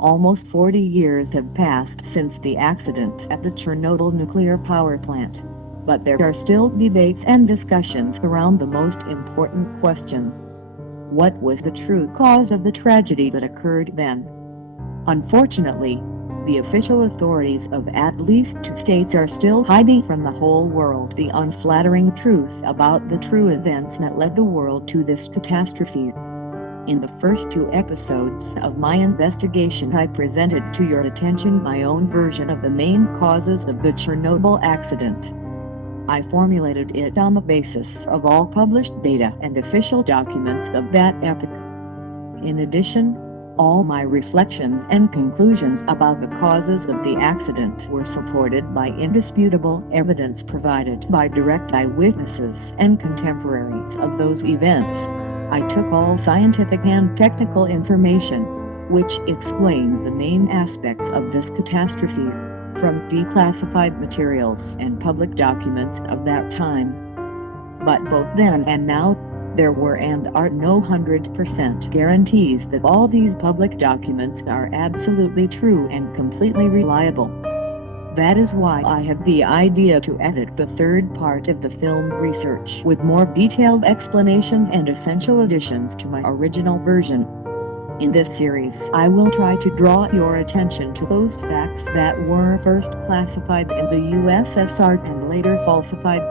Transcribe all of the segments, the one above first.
Almost 40 years have passed since the accident at the Chernobyl nuclear power plant, but there are still debates and discussions around the most important question. What was the true cause of the tragedy that occurred then? Unfortunately, the official authorities of at least two states are still hiding from the whole world the unflattering truth about the true events that led the world to this catastrophe. In the first two episodes of my investigation, I presented to your attention my own version of the main causes of the Chernobyl accident. I formulated it on the basis of all published data and official documents of that epoch. In addition, all my reflections and conclusions about the causes of the accident were supported by indisputable evidence provided by direct eyewitnesses and contemporaries of those events. I took all scientific and technical information, which explains the main aspects of this catastrophe, from declassified materials and public documents of that time. But both then and now, there were and are no 100% guarantees that all these public documents are absolutely true and completely reliable. That is why I had the idea to edit the third part of the film research with more detailed explanations and essential additions to my original version. In this series, I will try to draw your attention to those facts that were first classified in the USSR and later falsified.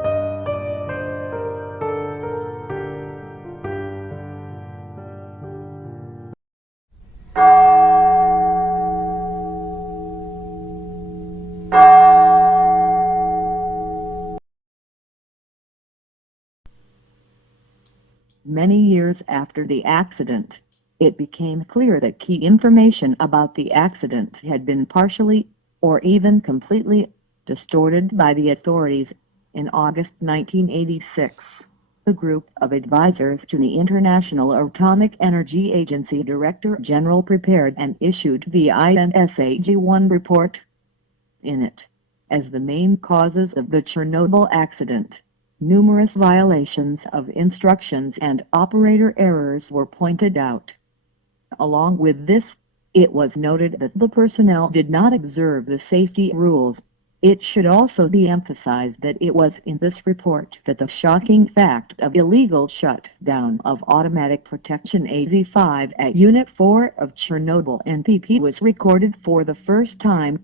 Many years after the accident, it became clear that key information about the accident had been partially, or even completely, distorted by the authorities. In August 1986, a group of advisors to the International Atomic Energy Agency Director General prepared and issued the INSAG-1 report. In it, as the main causes of the Chernobyl accident, numerous violations of instructions and operator errors were pointed out. Along with this, it was noted that the personnel did not observe the safety rules. It should also be emphasized that it was in this report that the shocking fact of illegal shutdown of automatic protection AZ-5 at Unit 4 of Chernobyl NPP was recorded for the first time.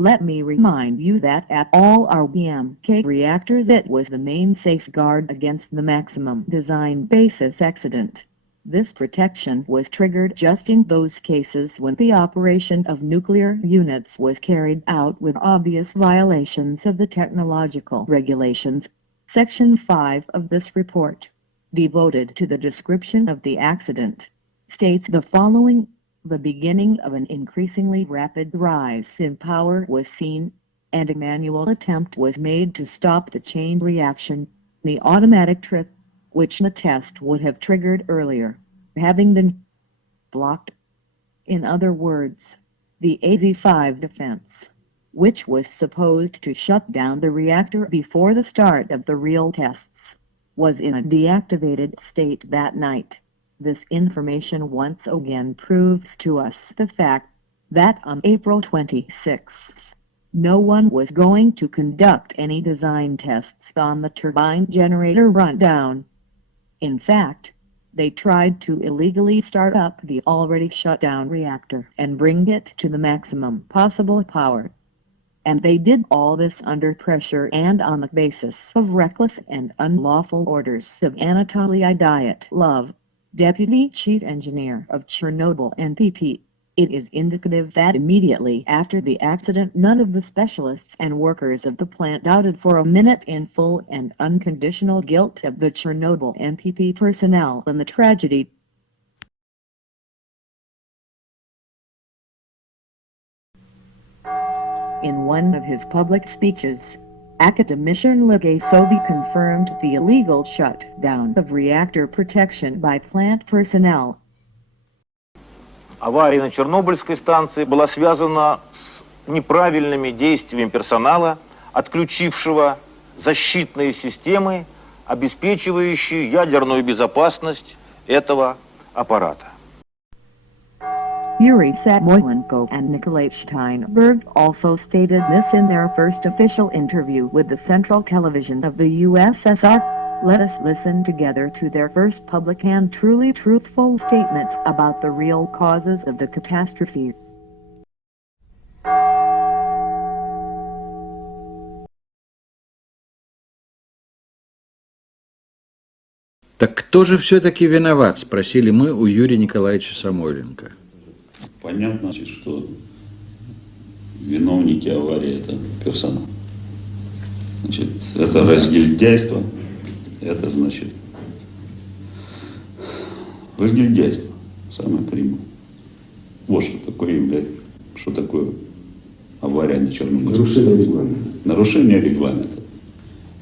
Let me remind you that at all RBMK reactors it was the main safeguard against the maximum design basis accident. This protection was triggered just in those cases when the operation of nuclear units was carried out with obvious violations of the technological regulations. Section 5 of this report, devoted to the description of the accident, states the following. The beginning of an increasingly rapid rise in power was seen, and a manual attempt was made to stop the chain reaction, the automatic trip, which the test would have triggered earlier, having been blocked. In other words, the AZ-5 defense, which was supposed to shut down the reactor before the start of the real tests, was in a deactivated state that night. This information once again proves to us the fact that on April 26, no one was going to conduct any design tests on the turbine generator rundown. In fact, they tried to illegally start up the already shut down reactor and bring it to the maximum possible power. And they did all this under pressure and on the basis of reckless and unlawful orders of Anatoly Dyatlov, Deputy Chief Engineer of Chernobyl NPP. It is indicative that immediately after the accident none of the specialists and workers of the plant doubted for a minute in full and unconditional guilt of the Chernobyl NPP personnel in the tragedy. In one of his public speeches, Academician Legasovy confirmed the illegal shutdown of reactor protection by plant personnel. Авария на Чернобыльской станции была связана с неправильными действиями персонала, отключившего защитные системы, обеспечивающие ядерную безопасность этого аппарата. Yuri Samoylenko and Nikolai Steinberg also stated this in their first official interview with the Central Television of the USSR. Let us listen together to their first public and truly truthful statements about the real causes of the catastrophe. Так кто же все-таки виноват, спросили мы у Юрия Николаевича Самойленко. Понятно, что виновники аварии – это персонал. Значит, это разгильдяйство, это значит разгильдяйство, самое прямое. Вот что такое является, что такое авария на Чернобыльской станции. Нарушение регламента.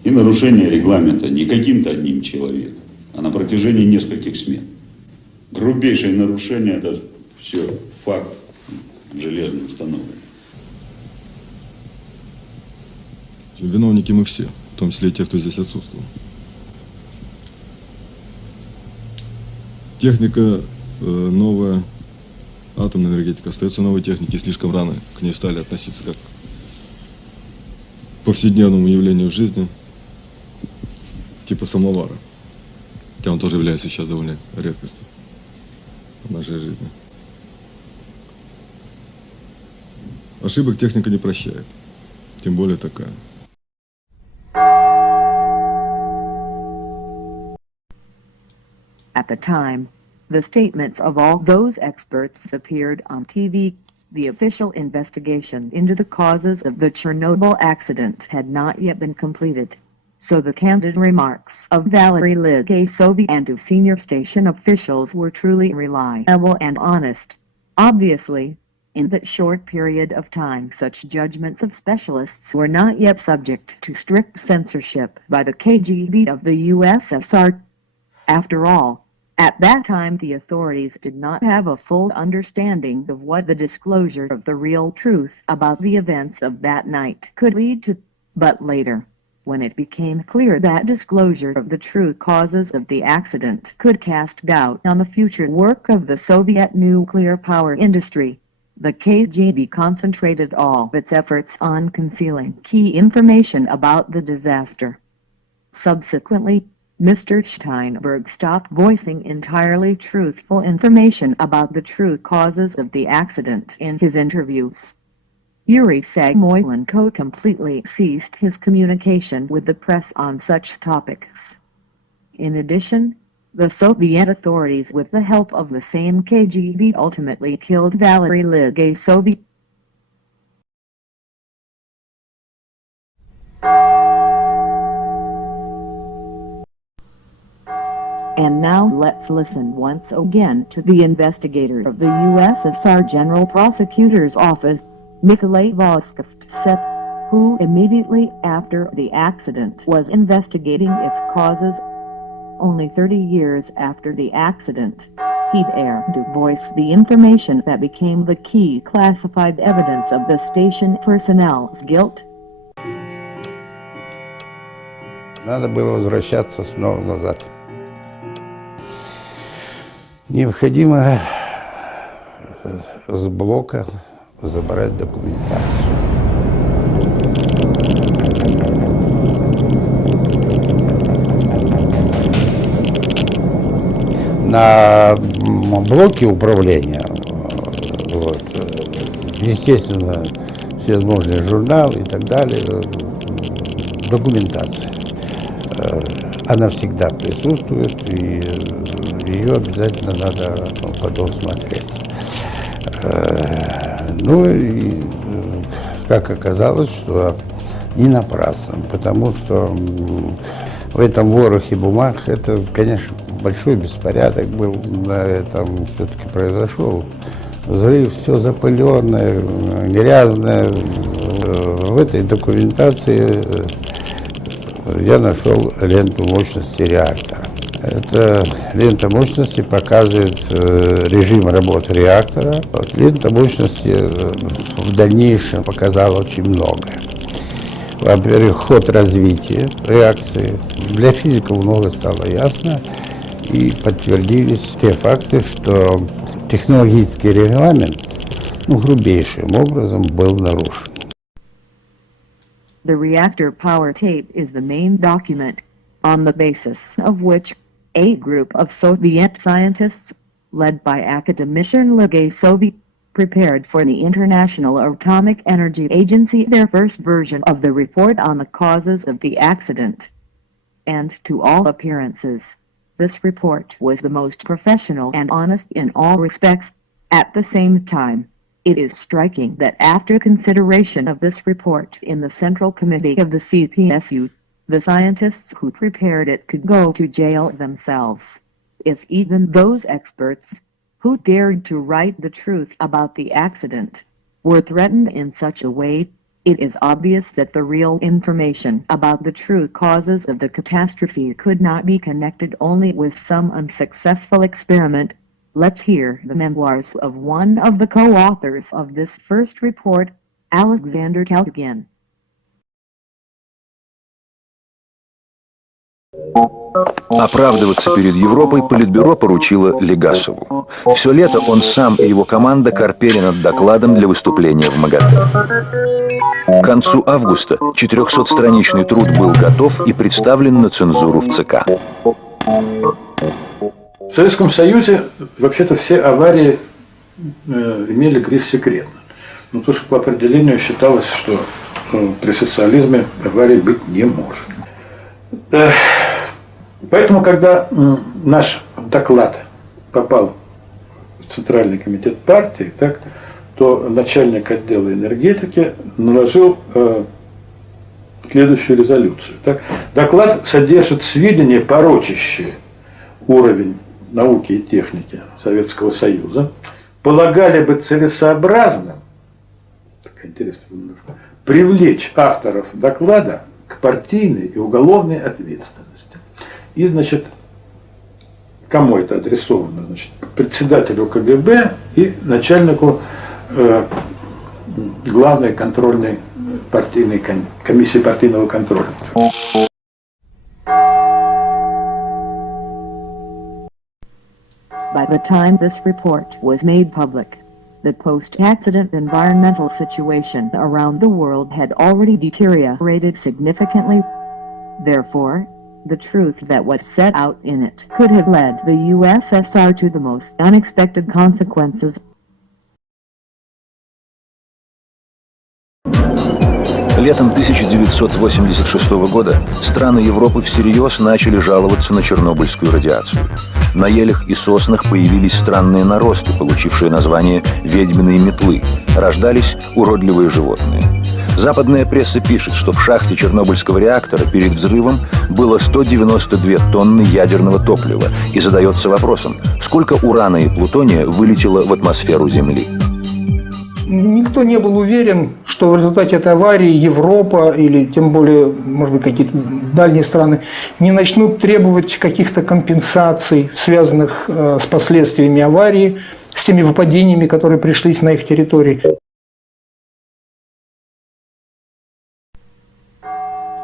И нарушение регламента не каким-то одним человеком, а на протяжении нескольких смен. Грубейшее нарушение – это все факт железно установлен. Виновники мы все, в том числе и те, кто здесь отсутствовал. Техника новая, атомная энергетика остается новой техникой, слишком рано к ней стали относиться как к повседневному явлению в жизни, типа самовара. Хотя он тоже является сейчас довольно редкостью в нашей жизни. Ошибок техника не прощает, тем более такая. At the time, the statements of all those experts appeared on TV. The official investigation into the causes of the Chernobyl accident had not yet been completed, so the candid remarks of Valery Ligasovy and of senior station officials were truly reliable and honest. Obviously, in that short period of time, such judgments of specialists were not yet subject to strict censorship by the KGB of the USSR. After all, at that time the authorities did not have a full understanding of what the disclosure of the real truth about the events of that night could lead to. But later, when it became clear that disclosure of the true causes of the accident could cast doubt on the future work of the Soviet nuclear power industry, the KGB concentrated all its efforts on concealing key information about the disaster. Subsequently, Mr. Steinberg stopped voicing entirely truthful information about the true causes of the accident in his interviews. Yuri Samoylenko completely ceased his communication with the press on such topics. In addition, the Soviet authorities, with the help of the same KGB, ultimately killed Valery Ligasovy. And now let's listen once again to the investigator of the USSR General Prosecutor's Office, Nikolai Voskov, who immediately after the accident was investigating its causes. Only 30 years after the accident, he dared to voice the information that became the key classified evidence of the station personnel's guilt. Надо было возвращаться снова назад. Необходимо с блока забрать документацию. На блоке управления, вот, естественно, всевозможные журналы и так далее, документация. Она всегда присутствует, и ее обязательно надо потом смотреть. Ну и как оказалось, что не напрасно, потому что в этом ворохе бумаг, это, конечно, большой беспорядок был, на этом все-таки произошел взрыв, все запыленное, грязное. В этой документации я нашел ленту мощности реактора. Эта лента мощности показывает режим работы реактора. Вот, лента мощности в дальнейшем показала очень многое. Во-первых, ход развития реакции. Для физиков много стало ясно. И подтвердились те факты, что Технологический регламент, грубейшим образом был нарушен. The reactor power tape is the main document, on the basis of which a group of Soviet scientists, led by academician Sergei Soviet, prepared for the International Atomic Energy Agency their first version of the report on the causes of the accident. And to all appearances, this report was the most professional and honest in all respects. At the same time, it is striking that after consideration of this report in the Central Committee of the CPSU, the scientists who prepared it could go to jail themselves. If even those experts, who dared to write the truth about the accident, were threatened in such a way, it is obvious that the real information about the true causes of the catastrophe could not be connected only with some unsuccessful experiment. Let's hear the memoirs of one of the co-authors of this first report, Alexander Kalkagin. Оправдываться перед Европой Политбюро поручило Легасову. Все лето он сам и его команда корпели над докладом для выступления в МАГАТЭ. К концу августа 400-страничный труд был готов и представлен на цензуру в ЦК. В Советском Союзе вообще-то все аварии имели гриф «секретно». Ну, потому что по определению считалось, что при социализме аварий быть не может. Поэтому, когда наш доклад попал в Центральный комитет партии, так, то начальник отдела энергетики наложил следующую резолюцию. Так. Доклад содержит сведения, порочащие уровень науки и техники Советского Союза, полагали бы целесообразным, такая интересная формулировка, привлечь авторов доклада к партийной и уголовной ответственности. И, значит, кому это адресовано? Значит, председателю КГБ и начальнику главной контрольной партийной комиссии партийного контроля. By the time this report was made public, the post-accident environmental situation around the world had already deteriorated significantly. Therefore, the truth that was set out in it could have led the USSR to the most unexpected consequences. Летом 1986 года страны Европы всерьез начали жаловаться на чернобыльскую радиацию. На елях и соснах появились странные наросты, получившие название «ведьминые метлы». Рождались уродливые животные. Западная пресса пишет, что в шахте Чернобыльского реактора перед взрывом было 192 тонны ядерного топлива, и задается вопросом, сколько урана и плутония вылетело в атмосферу Земли. Никто не был уверен, что в результате этой аварии Европа или тем более, может быть, какие-то дальние страны не начнут требовать каких-то компенсаций, связанных с последствиями аварии, с теми выпадениями, которые пришлись на их территории.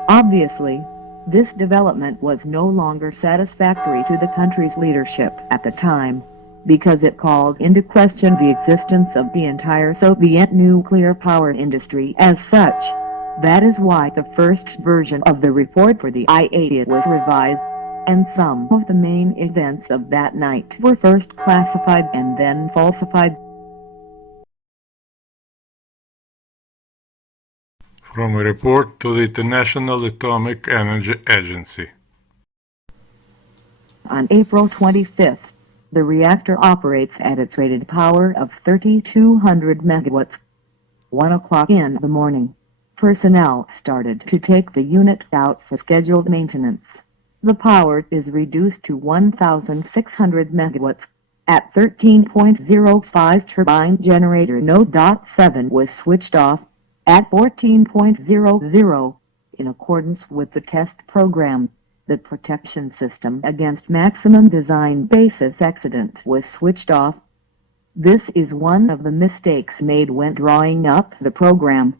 Obviously, this development was no longer satisfactory to the country's leadership at the time, because it called into question the existence of the entire Soviet nuclear power industry as such. That is why the first version of the report for the IAEA was revised, and some of the main events of that night were first classified and then falsified. From a report to the International Atomic Energy Agency. On April 25th, the reactor operates at its rated power of 3,200 megawatts. 1 o'clock in the morning, personnel started to take the unit out for scheduled maintenance. The power is reduced to 1,600 megawatts. At 13.05 turbine generator node 7 was switched off. At 14.00, in accordance with the test program, the protection system against maximum design basis accident was switched off. This is one of the mistakes made when drawing up the program.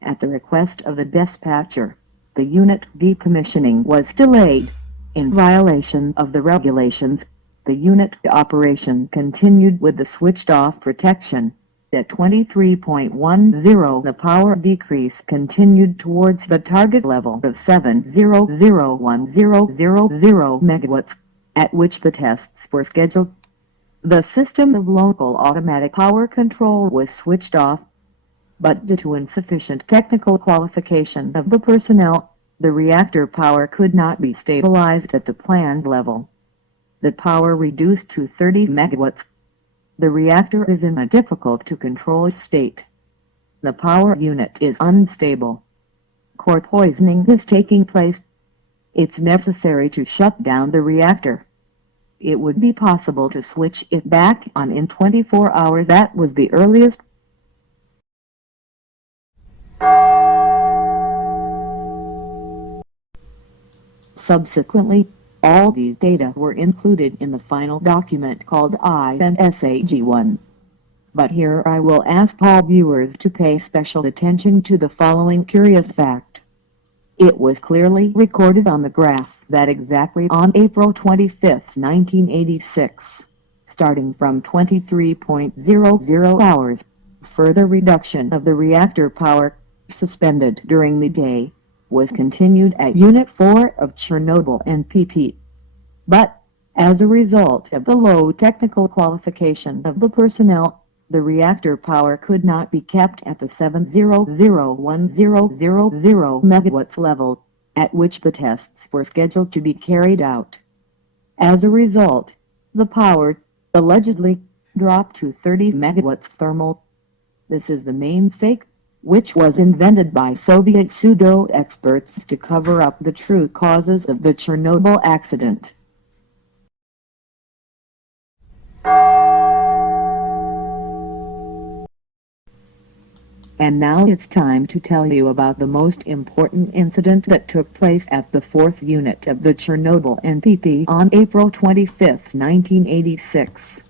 At the request of the dispatcher, the unit decommissioning was delayed, in violation of the regulations. The unit operation continued with the switched-off protection. At 23.10, the power decrease continued towards the target level of 7001000 megawatts, at which the tests were scheduled. The system of local automatic power control was switched off, but due to insufficient technical qualification of the personnel, the reactor power could not be stabilized at the planned level. The power reduced to 30 megawatts. The reactor is in a difficult-to-control state. The power unit is unstable. Core poisoning is taking place. It's necessary to shut down the reactor. It would be possible to switch it back on in 24 hours. That was the earliest. Subsequently, all these data were included in the final document called I-SAG-1. But here I will ask all viewers to pay special attention to the following curious fact. It was clearly recorded on the graph that exactly on April 25, 1986, starting from 23.00 hours, further reduction of the reactor power, suspended during the day, was continued at Unit 4 of Chernobyl NPP. But, as a result of the low technical qualification of the personnel, the reactor power could not be kept at the 7001000 megawatts level, at which the tests were scheduled to be carried out. As a result, the power, allegedly, dropped to 30 megawatts thermal. This is the main fake, which was invented by Soviet pseudo-experts to cover up the true causes of the Chernobyl accident. And now it's time to tell you about the most important incident that took place at the 4th unit of the Chernobyl NPP on April 25, 1986.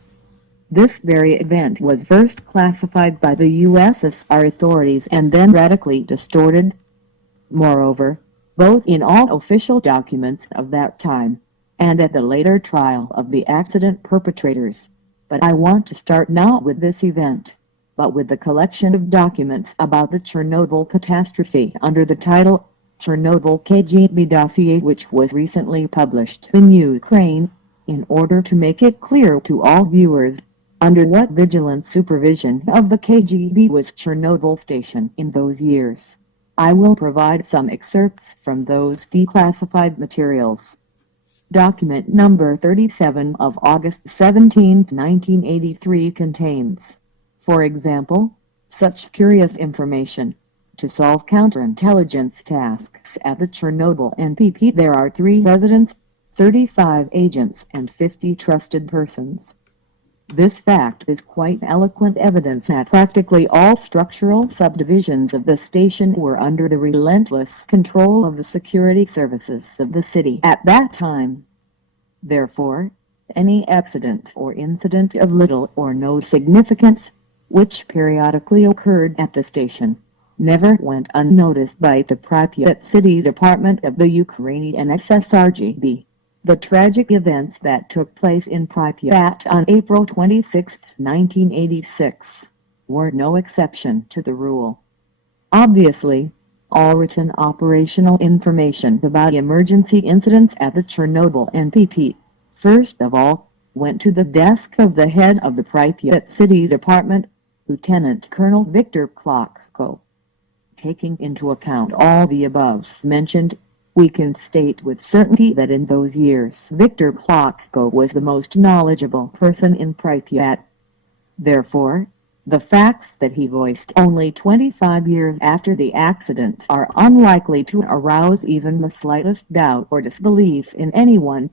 This very event was first classified by the USSR authorities and then radically distorted. Moreover, both in all official documents of that time, and at the later trial of the accident perpetrators. But I want to start not with this event, but with the collection of documents about the Chernobyl catastrophe under the title, Chernobyl KGB Dossier, which was recently published in Ukraine, in order to make it clear to all viewers under what vigilant supervision of the KGB was Chernobyl station in those years. I will provide some excerpts from those declassified materials. Document number 37 of August 17, 1983 contains, for example, such curious information. To solve counterintelligence tasks at the Chernobyl NPP there are 3 residents, 35 agents and 50 trusted persons. This fact is quite eloquent evidence that practically all structural subdivisions of the station were under the relentless control of the security services of the city at that time. Therefore, any accident or incident of little or no significance, which periodically occurred at the station, never went unnoticed by the Pripyat City Department of the Ukrainian SSRGB. The tragic events that took place in Pripyat on April 26, 1986, were no exception to the rule. Obviously, all written operational information about emergency incidents at the Chernobyl NPP, first of all, went to the desk of the head of the Pripyat City Department, Lieutenant Colonel Viktor Klotko. Taking into account all the above mentioned, we can state with certainty that in those years Viktor Klotko was the most knowledgeable person in Pripyat. Therefore, the facts that he voiced only 25 years after the accident are unlikely to arouse even the slightest doubt or disbelief in anyone.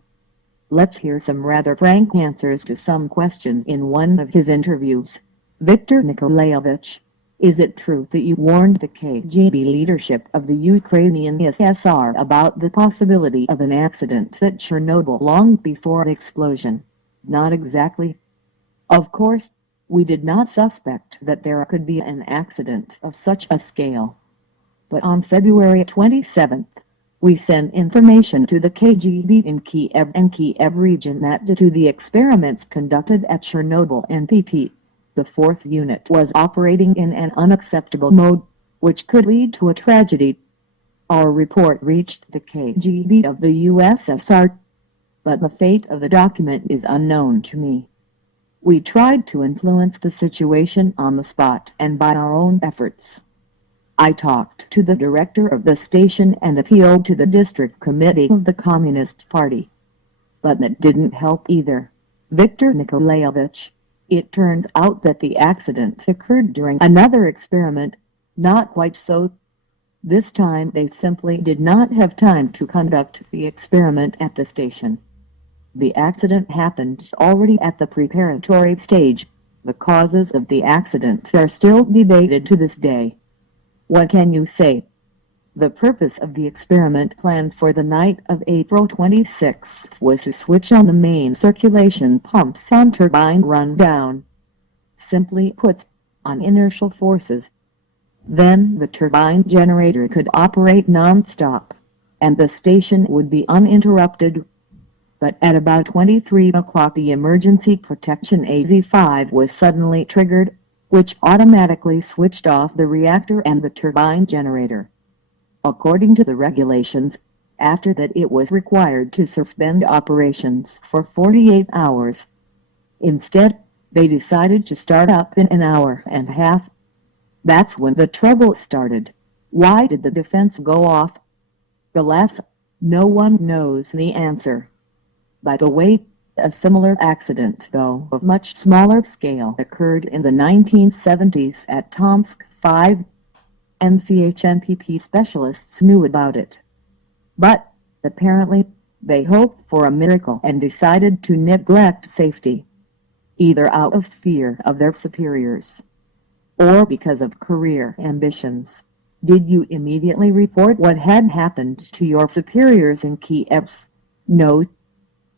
Let's hear some rather frank answers to some questions in one of his interviews. Viktor Nikolaevich, is it true that you warned the KGB leadership of the Ukrainian SSR about the possibility of an accident at Chernobyl long before the explosion? Not exactly. Of course, we did not suspect that there could be an accident of such a scale. But on February 27, We sent information to the KGB in Kiev and Kiev region that due to the experiments conducted at Chernobyl NPP, the fourth unit was operating in an unacceptable mode, which could lead to a tragedy. Our report reached the KGB of the USSR, but the fate of the document is unknown to me. We tried to influence the situation on the spot and by our own efforts. I talked to the director of the station and appealed to the district committee of the Communist Party. But that didn't help either. Viktor Nikolaevich, it turns out that the accident occurred during another experiment, not quite so. This time they simply did not have time to conduct the experiment at the station. The accident happened already at the preparatory stage. The causes of the accident are still debated to this day. What can you say? The purpose of the experiment planned for the night of April 26 was to switch on the main circulation pumps on turbine rundown. Simply put, on inertial forces. Then the turbine generator could operate non-stop, and the station would be uninterrupted. But at about 23 o'clock the emergency protection AZ5 was suddenly triggered, which automatically switched off the reactor and the turbine generator. According to the regulations, after that it was required to suspend operations for 48 hours. Instead, they decided to start up in an hour and a half. That's when the trouble started. Why did the defense go off? Alas, no one knows the answer. By the way, a similar accident, though of much smaller scale, occurred in the 1970s at Tomsk 5. NPP specialists knew about it. But, apparently, they hoped for a miracle and decided to neglect safety. Either out of fear of their superiors, or because of career ambitions. Did you immediately report what had happened to your superiors in Kiev? No.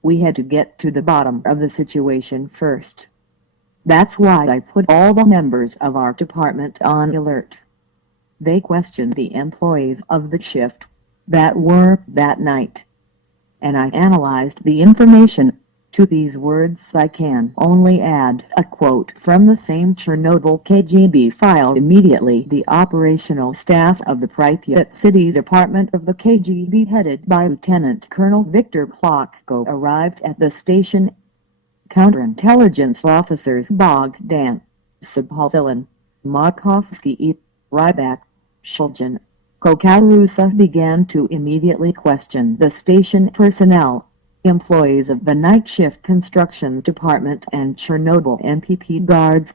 We had to get to the bottom of the situation first. That's why I put all the members of our department on alert. They questioned the employees of the shift that were that night. And I analyzed the information. To these words I can only add a quote from the same Chernobyl KGB file. Immediately the operational staff of the Pripyat City Department of the KGB headed by Lieutenant Colonel Viktor Plotko arrived at the station. Counterintelligence officers Bogdan Sabhalin, Markovsky, Rybak, Shulgin, Kokarusa began to immediately question the station personnel, employees of the night shift construction department and Chernobyl NPP guards.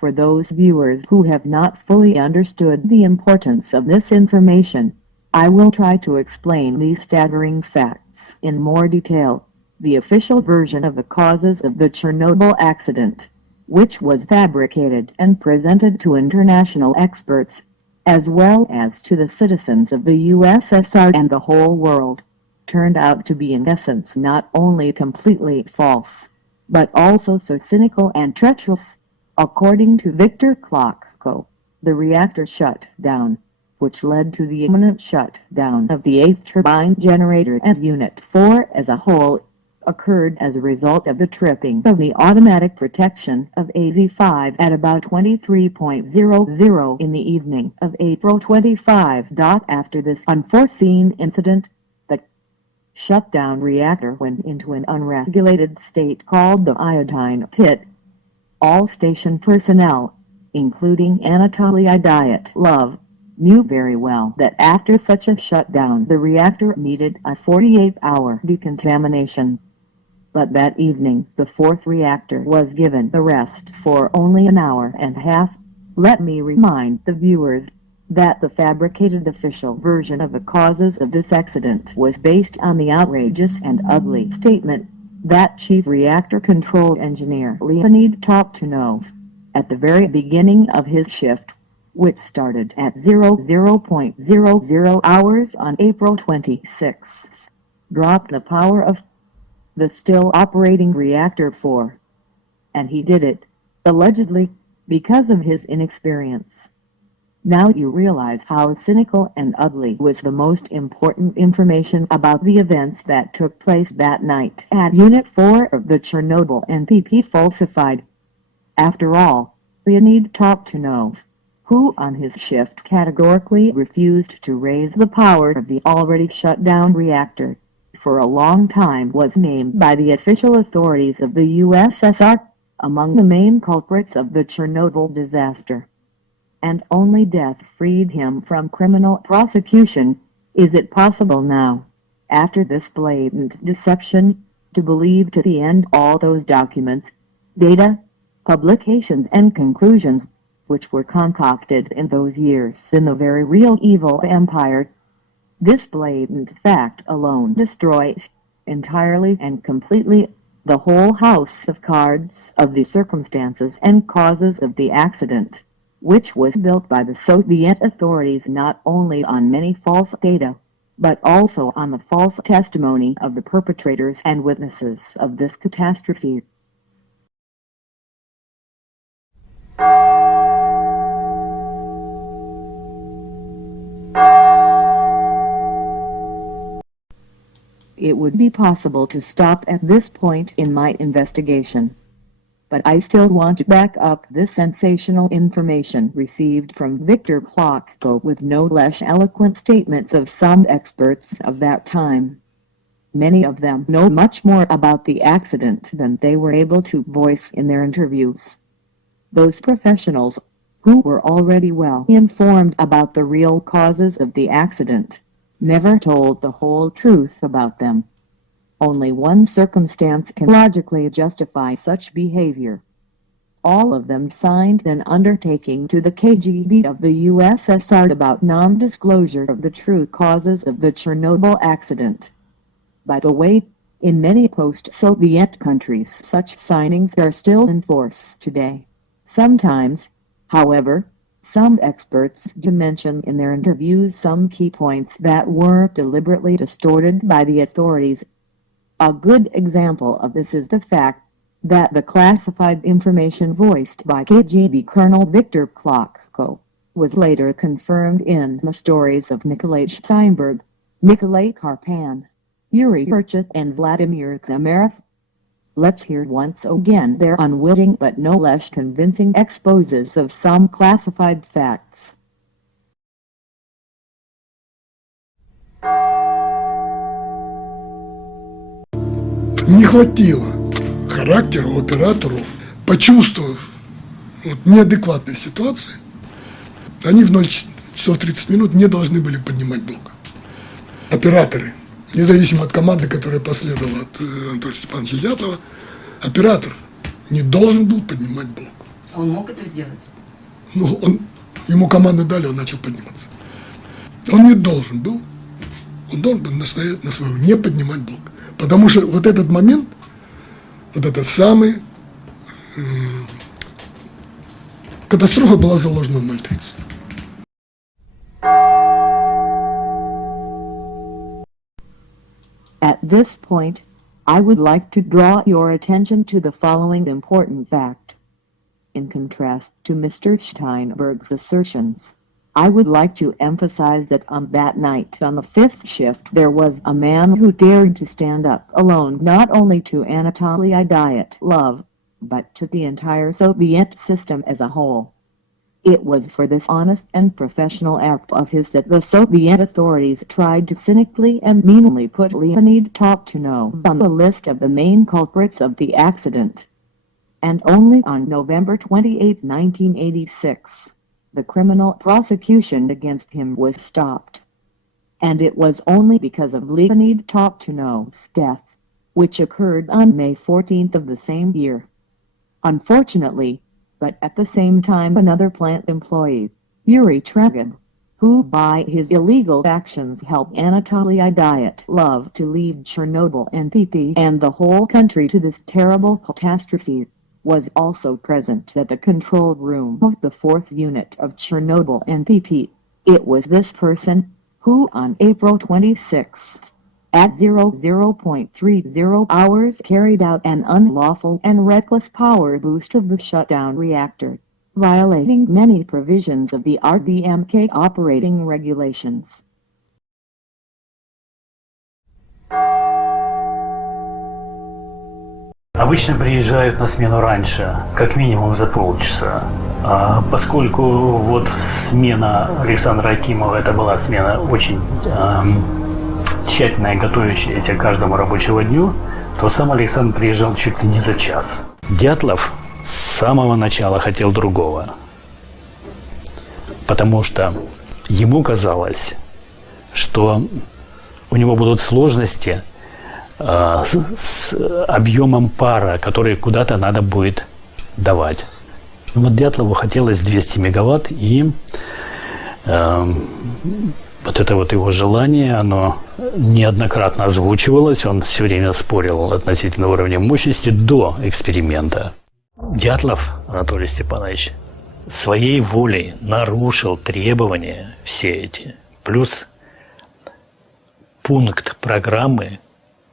For those viewers who have not fully understood the importance of this information, I will try to explain these staggering facts in more detail. The official version of the causes of the Chernobyl accident, which was fabricated and presented to international experts, as well as to the citizens of the USSR and the whole world, turned out to be in essence not only completely false, but also so cynical and treacherous. According to Viktor Klotko, the reactor shut down, which led to the imminent shutdown of the 8th turbine generator and Unit 4 as a whole, occurred as a result of the tripping of the automatic protection of AZ5 at about 23:00 in the evening of April 25. After this unforeseen incident, the shutdown reactor went into an unregulated state called the iodine pit. All station personnel, including Anatoly Dyatlov, knew very well that after such a shutdown the reactor needed a 48-hour decontamination. But that evening the 4th reactor was given a rest for only an hour and a half. Let me remind the viewers that the fabricated official version of the causes of this accident was based on the outrageous and ugly statement that Chief Reactor Control Engineer Leonid Toptunov, at the very beginning of his shift, which started at 00:00 hours on April 26, dropped the power of the still operating reactor 4. And he did it, allegedly, because of his inexperience. Now you realize how cynical and ugly was the most important information about the events that took place that night at Unit 4 of the Chernobyl NPP falsified. After all, Leonid Toptunov, who on his shift categorically refused to raise the power of the already shut down reactor, for a long time was named by the official authorities of the USSR among the main culprits of the Chernobyl disaster. And only death freed him from criminal prosecution. Is it possible now, after this blatant deception, to believe to the end all those documents, data, publications and conclusions, which were concocted in those years in the very real evil empire? This blatant fact alone destroys, entirely and completely, the whole house of cards of the circumstances and causes of the accident, which was built by the Soviet authorities not only on many false data, but also on the false testimony of the perpetrators and witnesses of this catastrophe. It would be possible to stop at this point in my investigation. But I still want to back up this sensational information received from Viktor Klotko with no less eloquent statements of some experts of that time. Many of them know much more about the accident than they were able to voice in their interviews. Those professionals, who were already well informed about the real causes of the accident, never told the whole truth about them. Only one circumstance can logically justify such behavior. All of them signed an undertaking to the KGB of the USSR about non-disclosure of the true causes of the Chernobyl accident. By the way, in many post-Soviet countries such signings are still in force today. Sometimes, however, some experts do mention in their interviews some key points that were deliberately distorted by the authorities. A good example of this is the fact that the classified information voiced by KGB Colonel Viktor Klotko was later confirmed in the stories of Nikolai Steinberg, Nikolai Karpan, Yuri Urchin and Vladimir Komarov. Let's hear once again their unwitting but no less convincing exposes of some classified facts. Не хватило характера у операторов, почувствовав неадекватность ситуации, они в 0 часов 30 минут не должны были поднимать блок. Операторы, независимо от команды, которая последовала от Анатолия Степановича Дятлова, оператор не должен был поднимать блок. А он мог это сделать? Ну, ему команду дали, он начал подниматься. Он не должен был, он должен был настоять на своем, не поднимать блок. Потому что вот этот момент, вот это самый, катастрофа была заложена в 0:30. At this point, I would like to draw your attention to the following important fact. In contrast to Mr. Steinberg's assertions, I would like to emphasize that on that night on the 5th shift there was a man who dared to stand up alone not only to Anatoly Dyatlov, but to the entire Soviet system as a whole. It was for this honest and professional act of his that the Soviet authorities tried to cynically and meanly put Leonid Toptunov on the list of the main culprits of the accident. And only on November 28, 1986, the criminal prosecution against him was stopped. And it was only because of Leonid Toptunov's death, which occurred on May 14th of the same year. Unfortunately, but at the same time another plant employee, Yuri Tragin, who by his illegal actions helped Anatoly Dyatlov to lead Chernobyl NPP and the whole country to this terrible catastrophe, was also present at the control room of the 4th unit of Chernobyl NPP. It was this person who on April 26, at 00:30 hours carried out an unlawful and reckless power boost of the shutdown reactor, violating many provisions of the RDMK operating regulations. Обычно приезжают на смену раньше, как минимум за полчаса. А поскольку вот смена Александра Акимова, это была смена очень тщательная, готовящаяся к каждому рабочему дню, то сам Александр приезжал чуть ли не за час. Дятлов с самого начала хотел другого, потому что ему казалось, что у него будут сложности с объемом пара, который куда-то надо будет давать. Но вот Дятлову хотелось 200 мегаватт, и вот это вот его желание, оно неоднократно озвучивалось, он все время спорил относительно уровня мощности до эксперимента. Дятлов Анатолий Степанович своей волей нарушил требования все эти, плюс пункт программы,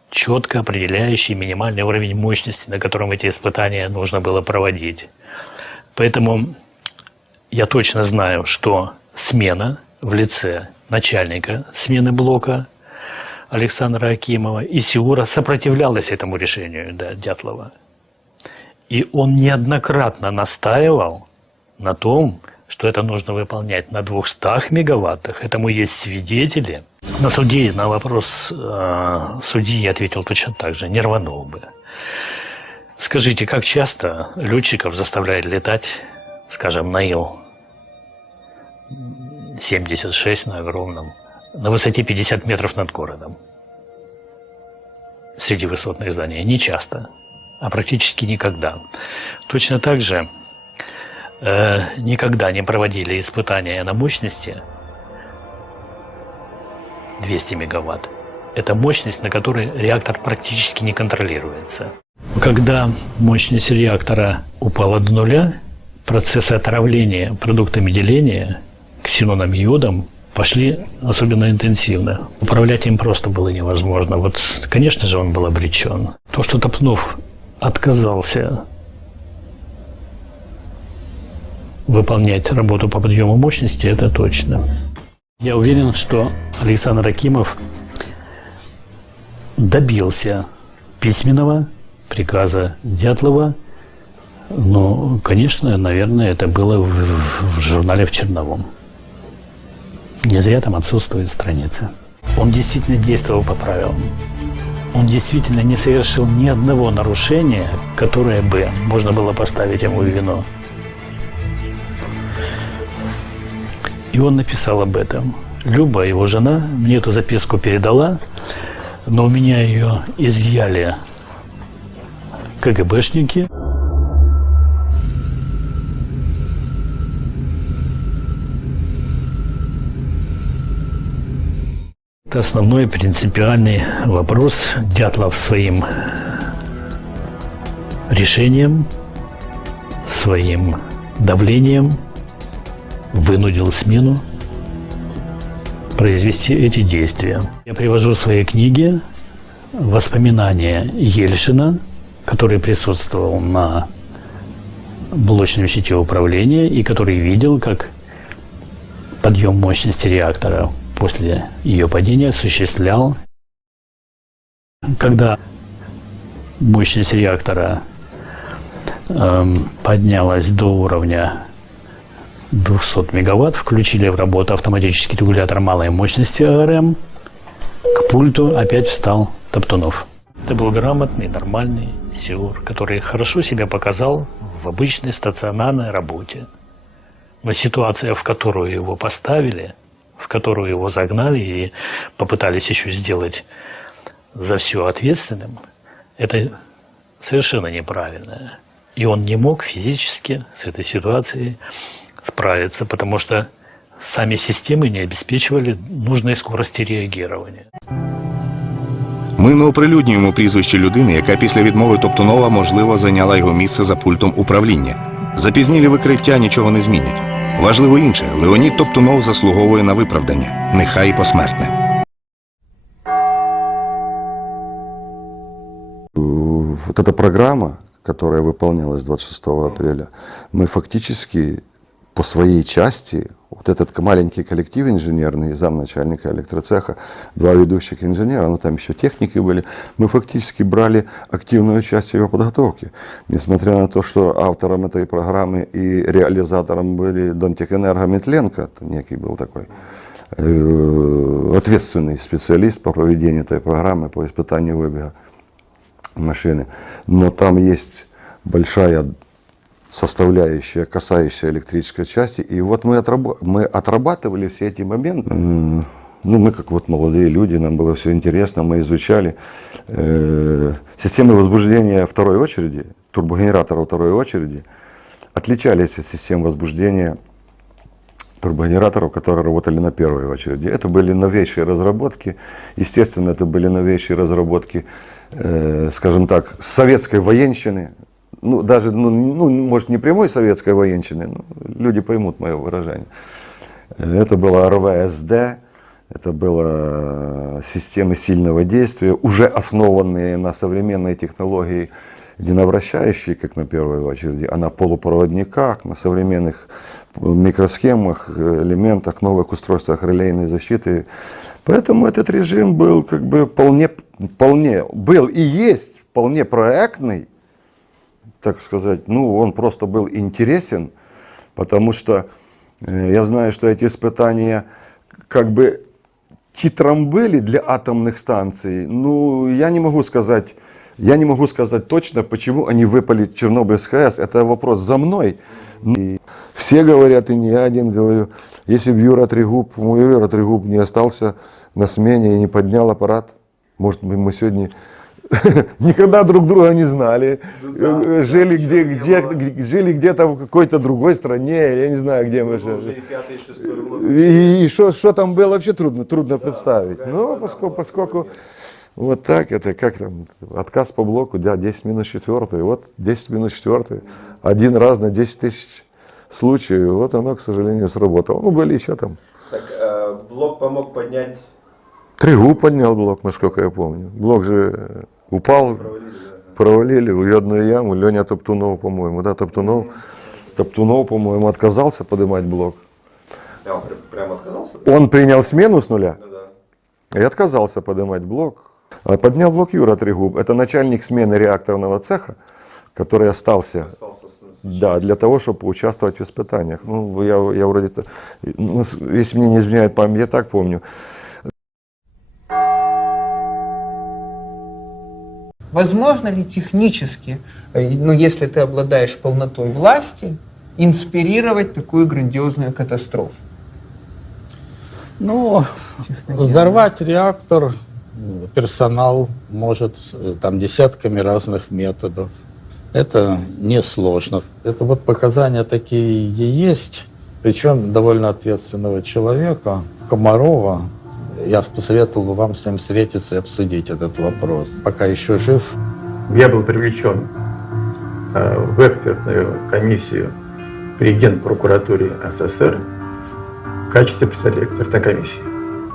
четко определяющий минимальный уровень мощности, на котором эти испытания нужно было проводить. Поэтому я точно знаю, что смена в лице начальника смены блока Александра Акимова и Сиура сопротивлялась этому решению Дятлова. И он неоднократно настаивал на том, что это нужно выполнять на 200 мегаваттах. Этому есть свидетели. На суде, на вопрос судьи я ответил точно так же, не рванул бы. Скажите, как часто летчиков заставляют летать, скажем, на Ил-76 на огромном, на высоте 50 метров над городом, среди высотных зданий? Не часто, а практически никогда. Точно так же никогда не проводили испытания на мощности 200 мегаватт. Это мощность, на которой реактор практически не контролируется. Когда мощность реактора упала до нуля, процессы отравления продуктами деления ксеноном и йодом пошли особенно интенсивно. Управлять им просто было невозможно. Вот, конечно же, он был обречен. То, что Топнов отказался выполнять работу по подъему мощности, это точно. Я уверен, что Александр Акимов добился письменного приказа Дятлова. Но, конечно, наверное, это было в журнале «В Черновом». Не зря там отсутствует страница. Он действительно действовал по правилам. Он действительно не совершил ни одного нарушения, которое бы можно было поставить ему в вину. И он написал об этом. Люба, его жена, мне эту записку передала, но у меня ее изъяли КГБшники. Это основной принципиальный вопрос. Дятлов своим решением, своим давлением вынудил смену произвести эти действия. Я привожу в своей книге воспоминания Ельшина, который присутствовал на блочном щите управления и который видел, как подъем мощности реактора после ее падения осуществлял. Когда мощность реактора поднялась до уровня 200 мегаватт, включили в работу автоматический регулятор малой мощности АРМ, к пульту опять встал Топтунов. Это был грамотный, нормальный Сиур, который хорошо себя показал в обычной стационарной работе. Но ситуация, в которую его поставили, в которую его загнали и попытались еще сделать за все ответственным, это совершенно неправильно. И он не мог физически с этой ситуацией справиться, потому что сами системы не обеспечивали нужной скорості реагування. Ми не оприлюднюємо прізвище людини, яка після відмови Топтунова, можливо, зайняла його місце за пультом управління. Запізнілі викриття нічого не змінять. Важливо інше, Леонід Топтунов заслуговує на виправдання, нехай і посмертне. Вот эта программа, которая выполнялась 26 апреля, мы фактически по своей части, вот этот маленький коллектив инженерный, замначальника электроцеха, 2 ведущих инженера, ну там еще техники были, мы фактически брали активное участие в его подготовке. Несмотря на то, что автором этой программы и реализатором были Донтехэнерго Метленко, некий был такой ответственный специалист по проведению этой программы, по испытанию выбега машины. Но там есть большая составляющая, касающаяся электрической части. И вот мы отрабатывали все эти моменты. Ну, мы как вот молодые люди, нам было все интересно, мы изучали системы возбуждения второй очереди, турбогенераторов второй очереди, отличались от систем возбуждения турбогенераторов, которые работали на первой очереди. Это были новейшие разработки. Естественно, это были новейшие разработки, скажем так, советской военщины. Ну, даже, может, не прямой советской военщины, но люди поймут мое выражение. Это было РВСД, это было системы сильного действия, уже основанные на современной технологии, не на вращающей, как на первой очереди, а на полупроводниках, на современных микросхемах, элементах, новых устройствах релейной защиты. Поэтому этот режим был как бы вполне был и есть вполне проектный, так сказать, ну, он просто был интересен, потому что я знаю, что эти испытания как бы хитром были для атомных станций. Ну, я не могу сказать точно, почему они выпали Чернобыльской АЭС. Это вопрос за мной. И все говорят, и не я один говорю, если бы Юра Трегуб не остался на смене и не поднял аппарат, может быть, мы сегодня никогда друг друга не знали, жили где-то в какой-то другой стране, я не знаю, где мы жили. И что там было, вообще трудно представить. Но поскольку вот так, это как там, отказ по блоку, да, 10 минус 4, вот 10 минус 4, один раз на 10 тысяч случаев, вот оно, к сожалению, сработало. Ну, были еще там. Так, блок помог поднять? Трегуб поднял блок, насколько я помню. Блок же упал, провалили в йодную яму. Леня Топтунов, по-моему, да, Топтунов, по-моему, отказался поднимать блок. Он прямо отказался? Он принял смену с нуля и отказался поднимать блок. А поднял блок Юра Трегуб. Это начальник смены реакторного цеха, который остался да, для того, чтобы поучаствовать в испытаниях. Ну, я вроде, если мне не изменяет память, я так помню. Возможно ли технически, ну, если ты обладаешь полнотой власти, инспирировать такую грандиозную катастрофу? Ну, взорвать реактор персонал может там десятками разных методов. Это несложно. Это вот показания такие и есть, причем довольно ответственного человека, Комарова. Я посоветовал бы вам с ним встретиться и обсудить этот вопрос, пока еще жив. Я был привлечен в экспертную комиссию при Генпрокуратуре СССР в качестве председателя экспертной комиссии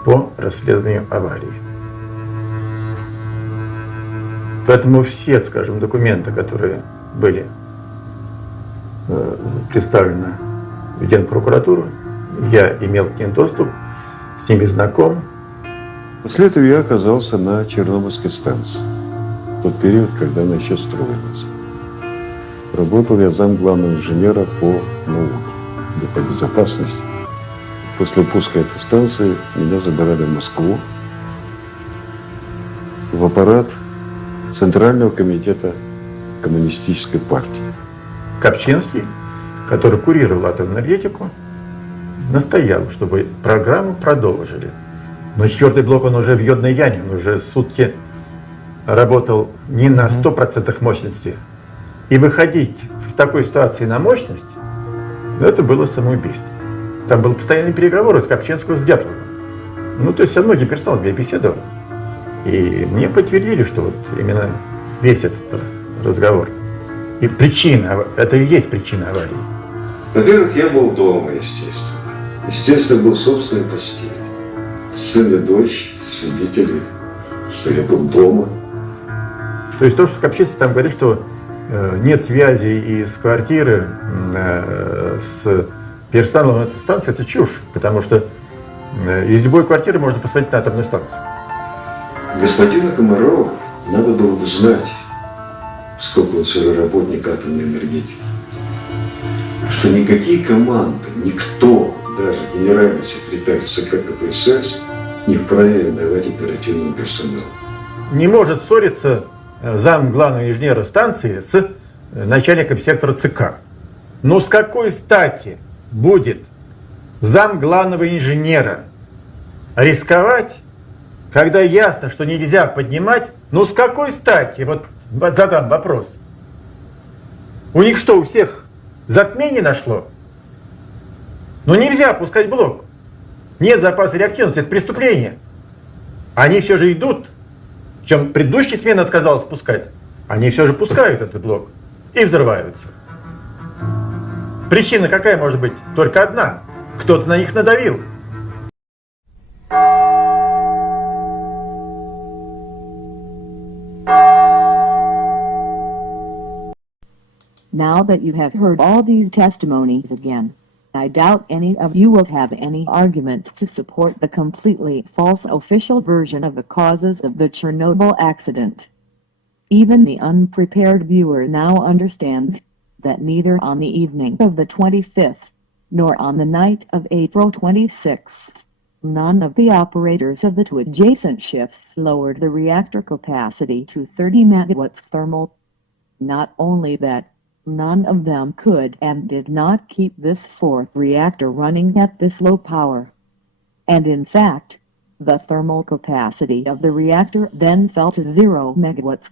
по расследованию аварии. Поэтому все, скажем, документы, которые были представлены в Генпрокуратуру, я имел к ним доступ, с ними знаком. После этого я оказался на Чернобыльской станции, в тот период, когда она еще строилась. Работал я замглавного инженера по науке и по безопасности. После пуска этой станции меня забрали в Москву, в аппарат Центрального комитета Коммунистической партии. Копчинский, который курировал атомную энергетику, настоял, чтобы программу продолжили. Но 4-й блок, он уже в йодной яме, он уже сутки работал не на 100% мощности. И выходить в такой ситуации на мощность, это было самоубийство. Там был постоянный переговор с Копчинского с Дятловым. Ну, то есть со многим персоналом я беседовал. И мне подтвердили, что вот именно весь этот разговор. И причина, это и есть причина аварии. Во-первых, я был дома, естественно. Естественно, был в собственной постели. Сын и дочь, свидетели, что я был дома. То есть то, что Копчинский там говорит, что нет связи из квартиры с персоналом этой станции, это чушь, потому что из любой квартиры можно посмотреть на атомную станцию. Господину Комарову надо было бы знать, сколько он работник атомной энергетики, что никакие команды, никто, даже генеральный секретарь ЦК КПСС, не вправе давать оперативному персоналу. Не может ссориться зам главного инженера станции с начальником сектора ЦК. Но с какой стати будет зам главного инженера рисковать, когда ясно, что нельзя поднимать? Ну с какой стати? Вот задам вопрос. У них что, у всех затмение нашло? Ну нельзя пускать блок. Нет запаса реактивности, это преступление. Они все же идут, причем предыдущая смена отказалась пускать, они все же пускают этот блок и взрываются. Причина какая может быть? Только одна. Кто-то на них надавил. Now that you have heard all these testimonies again, I doubt any of you will have any arguments to support the completely false official version of the causes of the Chernobyl accident. Even the unprepared viewer now understands that neither on the evening of the 25th, nor on the night of April 26th, none of the operators of the two adjacent shifts lowered the reactor capacity to 30 megawatts thermal. Not only that, none of them could and did not keep this fourth reactor running at this low power. And in fact, the thermal capacity of the reactor then fell to 0 megawatts.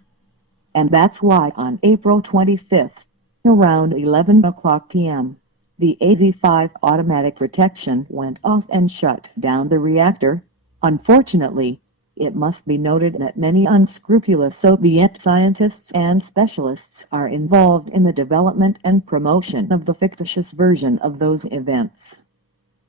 And that's why on April 25th, around 11 o'clock p.m., the AZ-5 automatic protection went off and shut down the reactor. Unfortunately, it must be noted that many unscrupulous Soviet scientists and specialists are involved in the development and promotion of the fictitious version of those events.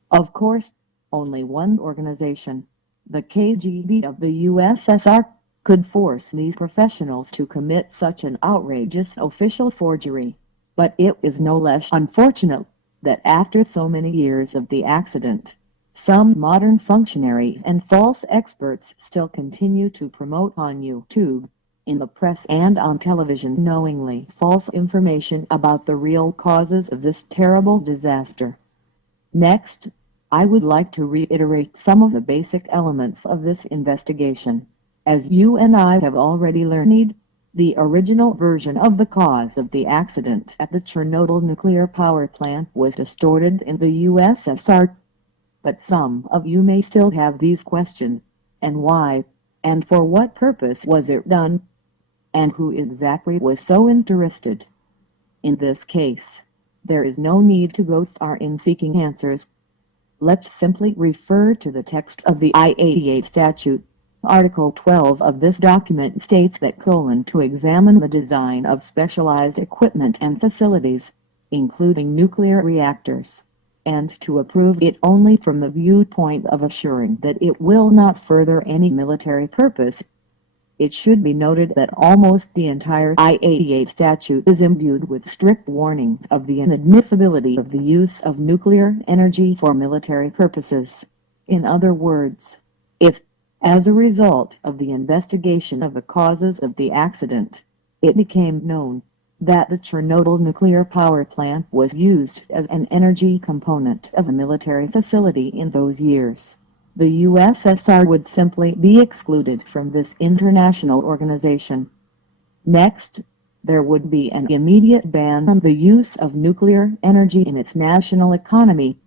Of course, only one organization, the KGB of the USSR, could force these professionals to commit such an outrageous official forgery. But it is no less unfortunate that after so many years of the accident, some modern functionaries and false experts still continue to promote on YouTube, in the press and on television knowingly false information about the real causes of this terrible disaster. Next, I would like to reiterate some of the basic elements of this investigation. As you and I have already learned, the original version of the cause of the accident at the Chernobyl nuclear power plant was distorted in the USSR. But some of you may still have these questions, and why, and for what purpose was it done, and who exactly was so interested. In this case, there is no need to go far in seeking answers. Let's simply refer to the text of the I-88 statute. Article 12 of this document states that to examine the design of specialized equipment and facilities, including nuclear reactors, and to approve it only from the viewpoint of assuring that it will not further any military purpose. It should be noted that almost the entire I-88 statute is imbued with strict warnings of the inadmissibility of the use of nuclear energy for military purposes. In other words, if, as a result of the investigation of the causes of the accident, it became known that the Chernobyl nuclear power plant was used as an energy component of a military facility in those years, the USSR would simply be excluded from this international organization. Next, there would be an immediate ban on the use of nuclear energy in its national economy.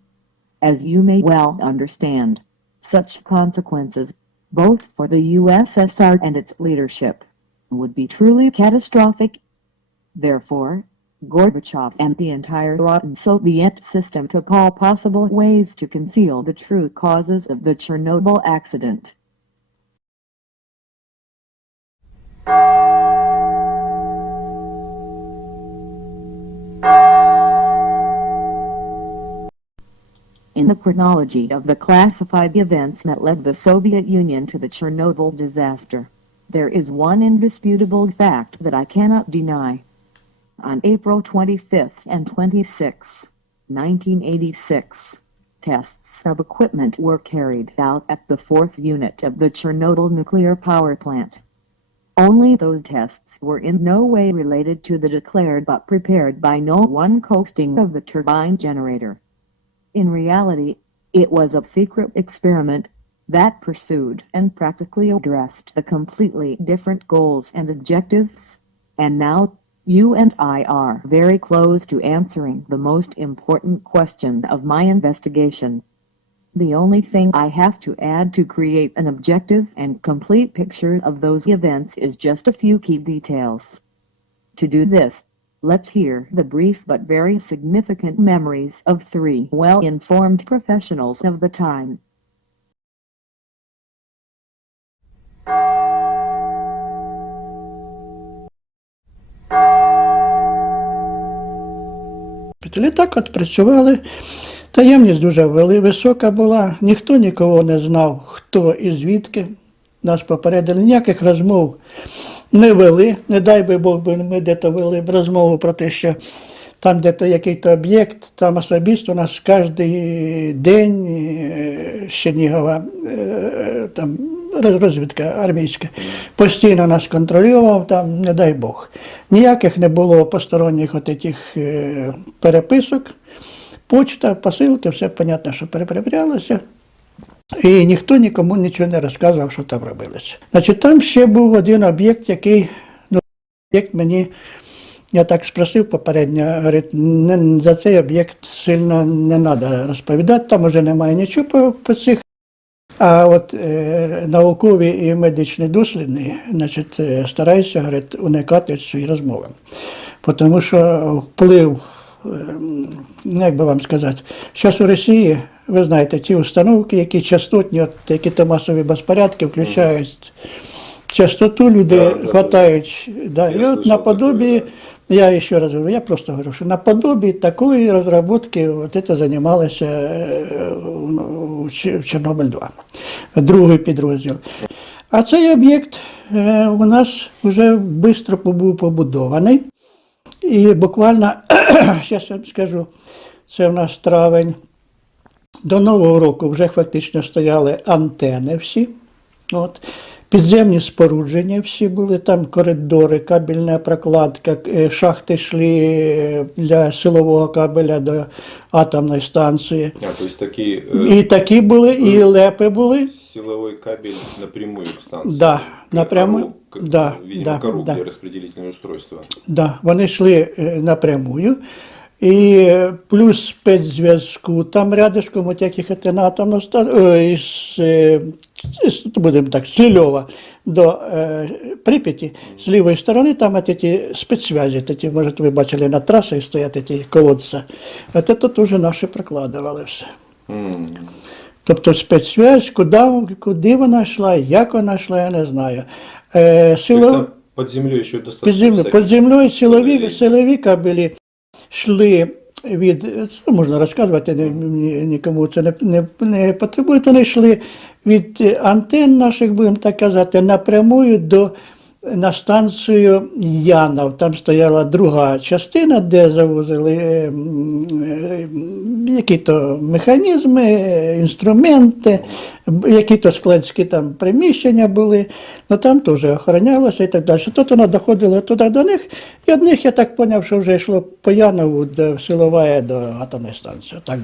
As you may well understand, such consequences, both for the USSR and its leadership, would be truly catastrophic. Therefore, Gorbachev and the entire rotten Soviet system took all possible ways to conceal the true causes of the Chernobyl accident. In the chronology of the classified events that led the Soviet Union to the Chernobyl disaster, there is one indisputable fact that I cannot deny. On April 25th and 26, 1986, tests of equipment were carried out at the fourth unit of the Chernobyl nuclear power plant. Only those tests were in no way related to the declared but prepared by no one coasting of the turbine generator. In reality, it was a secret experiment that pursued and practically addressed the completely different goals and objectives, and now you and I are very close to answering the most important question of my investigation. The only thing I have to add to create an objective and complete picture of those events is just a few key details. To do this, let's hear the brief but very significant memories of three well-informed professionals of the time. Так от працювали, таємність дуже висока була, ніхто нікого не знав, хто і звідки. Нас попередили, ніяких розмов не вели, не дай би Бог, ми де-то вели б розмову про те, що там де-то який-то об'єкт, там особисто у нас кожен день з Чернігова, там розвідка армійська, постійно нас контролював, там, не дай Бог. Ніяких не було посторонніх отих переписок, почта, посилки, все, понятно, що перепровірялося. І ніхто нікому нічого не розказував, що там робилося. Значить, там ще був один об'єкт, який, об'єкт мені, я так спросив попередньо, говорить, за цей об'єкт сильно не треба розповідати, там вже немає нічого по цих. А от наукові і медичні досліди, значить, стараюся, говорить, уникати цієї розмови. Тому що вплив, як би вам сказати, зараз у Росії, ви знаєте, ті установки, які частотні, які-то масові безпорядки включають частоту, люди хватають. Да, і от наподобі, я ще раз говорю, я просто говорю, що наподобі такої розробки от це займалося в Чорнобиль-2, другий підрозділ. А цей об'єкт у нас вже швидко був побудований. І буквально, зараз я скажу, це в нас травень, до Нового року вже фактично стояли антени всі, от, підземні спорудження всі були, там коридори, кабельна прокладка, шахти йшли для силового кабеля до атомної станції. І такі були, і лепи були. Силовой кабель напрямую к станции. Да, напрямую. Да, видимо, коробки распределительные устройства. Да, вони йшли напрямую. І плюс спецзв'язку, там рядышком, от яких це на атомну станцію, будемо так, з Лільова до Прип'яті, з лівої сторони, там ті спецзв'язі, може, ви бачили, на трасі стоять ті колодця. А це тут вже наші прокладували все. Тобто спецзв'язь, куди вона йшла, як вона йшла, я не знаю. Под землей ще достатньо. Під землею силові кабелі йшли від, можна розказувати, нікому це не потребує, вони йшли від антенн наших, будемо так казати, напрямую на станцію Янов. Там стояла друга частина, де завозили які-то механізми, інструменти, які-то складські там приміщення були, але там теж охоронялося і так далі. Тут вона доходила туди до них, і від них, я так зрозумів, що вже йшло по Янову до Силовая, до атомної станції. Так,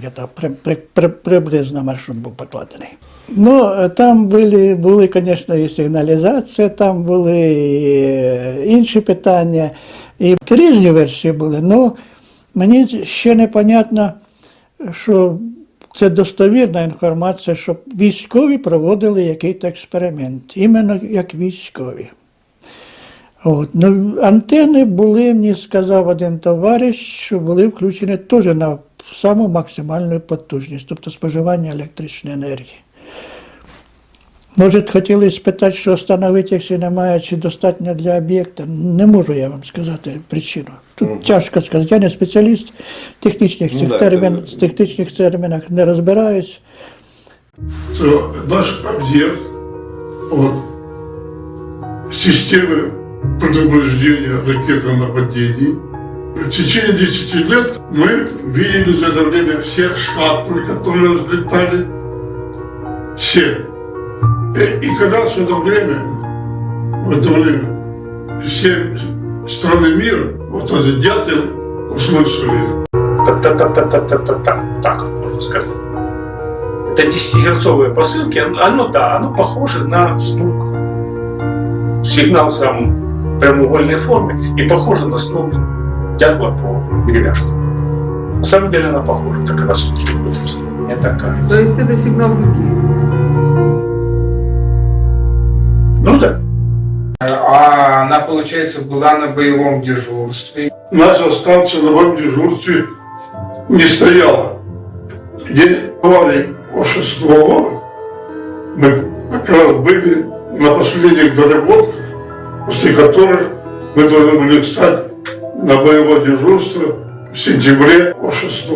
десь приблизно маршрут був покладений. Ну, там були, звісно, і сигналізація, там були і інші питання, і різні версії були. Ну, мені ще непонятно, що це достовірна інформація, що військові проводили якийсь експеримент, іменно як військові. От. Ну, антени були, мені сказав один товариш, що були включені теж на саму максимальну потужність, тобто споживання електричної енергії. Може, хотіли спитати, що встановити, якщо немає, чи достатньо для об'єкта. Не можу я вам сказати причину. Тут тяжко сказати. Я не спеціаліст в технічних термінах, не розбираюсь. Наш объект, системы предупреждения ракетных нападений В течение 10 лет мы видели за это время все шаттлы, которые взлетали. Все. И как раз в это время все страны мира, вот эти дятел, услышали. Так, можно сказать. Это 10-герцовые посылки, оно похоже на стук. Сигнал сам в прямоугольной форме и похоже на стук дятла по деревяшке. На самом деле она похожа, так она не такая. То есть это сигнал дуги? Ну да. А она, получается, была на боевом дежурстве? Наша станция на боевом дежурстве не стояла. День аварии по 6 мы как раз были на последних доработках, после которых мы должны были встать на боевое дежурство в сентябре по 6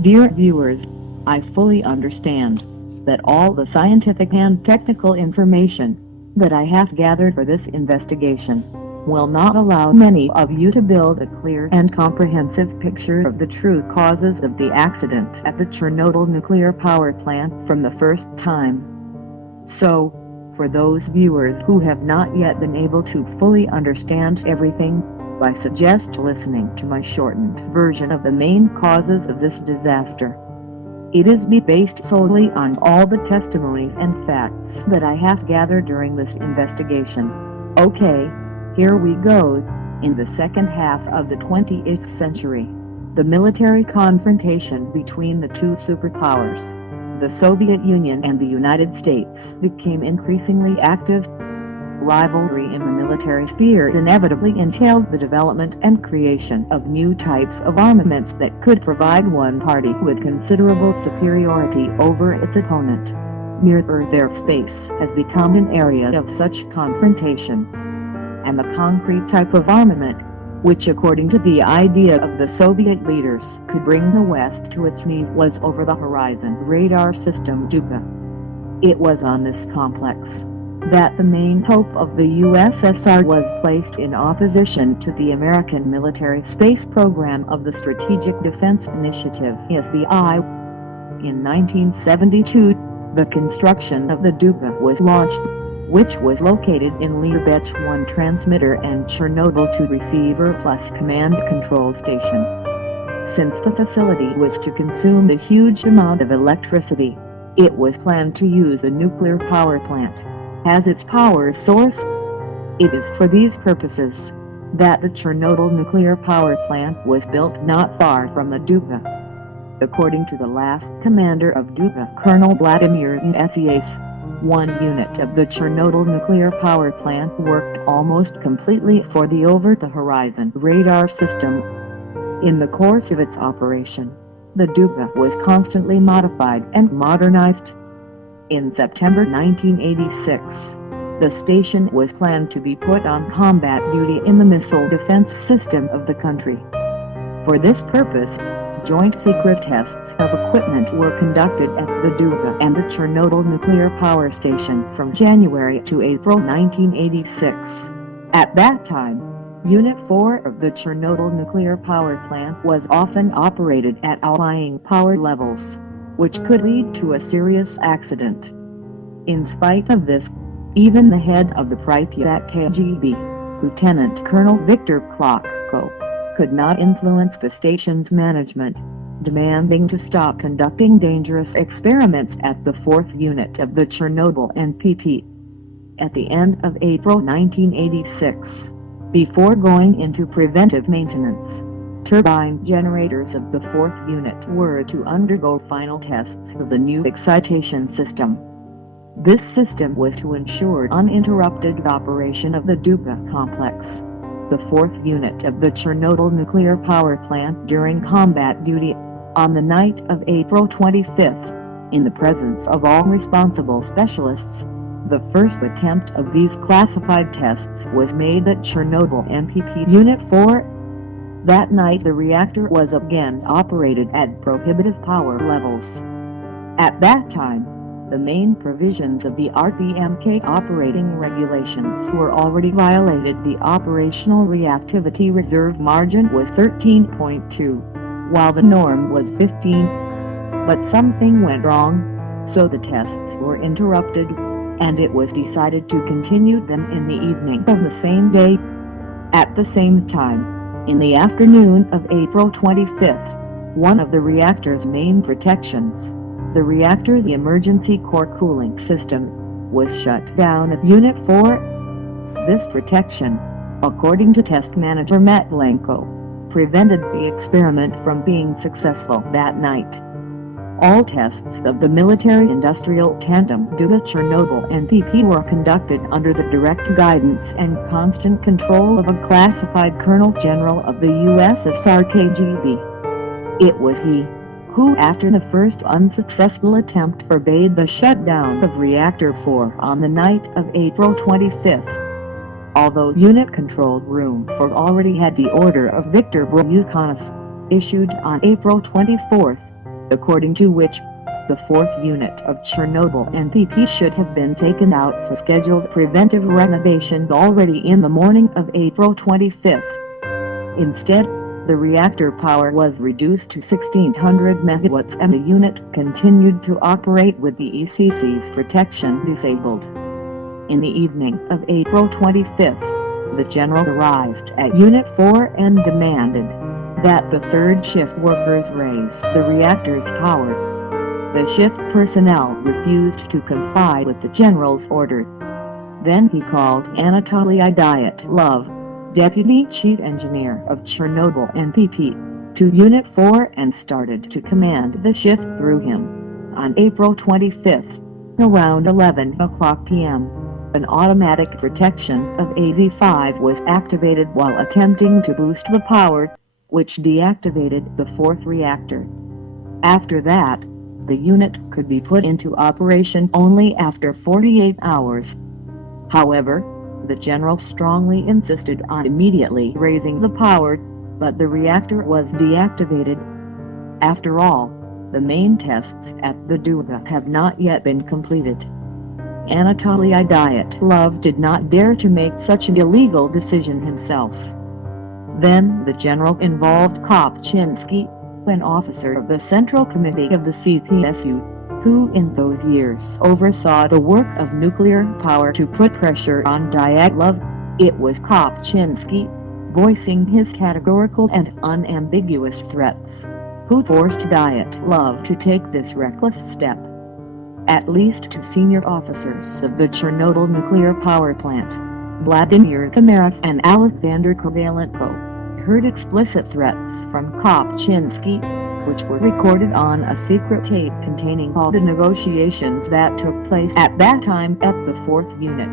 Dear viewers, I fully understand that all the scientific and technical information that I have gathered for this investigation will not allow many of you to build a clear and comprehensive picture of the true causes of the accident at the Chernobyl nuclear power plant from the first time. So, for those viewers who have not yet been able to fully understand everything, I suggest listening to my shortened version of the main causes of this disaster. It is based solely on all the testimonies and facts that I have gathered during this investigation. Okay, here we go. In the second half of the 20th century, the military confrontation between the two superpowers, the Soviet Union and the United States, became increasingly active. Rivalry in the military sphere inevitably entailed the development and creation of new types of armaments that could provide one party with considerable superiority over its opponent. Near-Earth airspace has become an area of such confrontation. And the concrete type of armament, which according to the idea of the Soviet leaders could bring the West to its knees, was over-the-horizon radar system DUPA. It was on this complex that the main hope of the USSR was placed in opposition to the American military space program of the Strategic Defense Initiative (SDI). In 1972, the construction of the DUPA was launched, which was located in Liebech 1 transmitter and Chernobyl 2 receiver plus command control station. Since the facility was to consume a huge amount of electricity, it was planned to use a nuclear power plant as its power source. It is for these purposes that the Chernobyl nuclear power plant was built not far from the DUPA. According to the last commander of DUPA, Colonel Vladimir Ses, one unit of the Chernobyl nuclear power plant worked almost completely for the over-the-horizon radar system. In the course of its operation, the DUPA was constantly modified and modernized. In September 1986, the station was planned to be put on combat duty in the missile defense system of the country. For this purpose, joint secret tests of equipment were conducted at the DUPA and the Chernobyl nuclear power station from January to April 1986. At that time, Unit 4 of the Chernobyl nuclear power plant was often operated at outlying power levels, which could lead to a serious accident. In spite of this, even the head of the Pripyat KGB, Lieutenant Colonel Viktor Klotko, could not influence the station's management, demanding to stop conducting dangerous experiments at the 4th unit of the Chernobyl NPP. At the end of April 1986, before going into preventive maintenance, turbine generators of the 4th unit were to undergo final tests of the new excitation system. This system was to ensure uninterrupted operation of the DUPA complex, the 4th unit of the Chernobyl nuclear power plant during combat duty. On the night of April 25th, in the presence of all responsible specialists, the first attempt of these classified tests was made at Chernobyl NPP Unit 4. That night the reactor was again operated at prohibitive power levels. At that time, the main provisions of the RPMK operating regulations were already violated. The operational reactivity reserve margin was 13.2, while the norm was 15. But something went wrong, so the tests were interrupted, and it was decided to continue them in the evening of the same day. At the same time, in the afternoon of April 25th, one of the reactor's main protections, the reactor's emergency core cooling system, was shut down at Unit 4. This protection, according to test manager Matlenko, prevented the experiment from being successful that night. All tests of the military-industrial tandem due to Chernobyl NPP were conducted under the direct guidance and constant control of a classified Colonel General of the USSR KGB. It was he who, after the first unsuccessful attempt, forbade the shutdown of Reactor 4 on the night of April 25th. Although Unit Control Room 4 already had the order of Viktor Bryukhanov, issued on April 24th, according to which the 4th unit of Chernobyl NPP should have been taken out for scheduled preventive renovation already in the morning of April 25th. Instead, the reactor power was reduced to 1600 megawatts and the unit continued to operate with the ECC's protection disabled. In the evening of April 25th, the general arrived at Unit 4 and demanded that the third shift workers raise the reactor's power. The shift personnel refused to comply with the general's order. Then he called Anatoly Dyatlov, Deputy Chief Engineer of Chernobyl NPP, to Unit 4 and started to command the shift through him. On April 25th, around 11 o'clock p.m., an automatic protection of AZ-5 was activated while attempting to boost the power, which deactivated the 4th reactor. After that, the unit could be put into operation only after 48 hours. However, the general strongly insisted on immediately raising the power, but the reactor was deactivated. After all, the main tests at the Duga have not yet been completed. Anatoly Dyatlov did not dare to make such an illegal decision himself. Then the general involved Kopchinsky, an officer of the Central Committee of the CPSU, who in those years oversaw the work of nuclear power to put pressure on Dyatlov. It was Kopchinsky, voicing his categorical and unambiguous threats, who forced Dyatlov to take this reckless step. At least two senior officers of the Chernobyl nuclear power plant, Vladimir Komarov and Alexander Kovalenko, heard explicit threats from Kopchinsky, which were recorded on a secret tape containing all the negotiations that took place at that time at the 4th unit.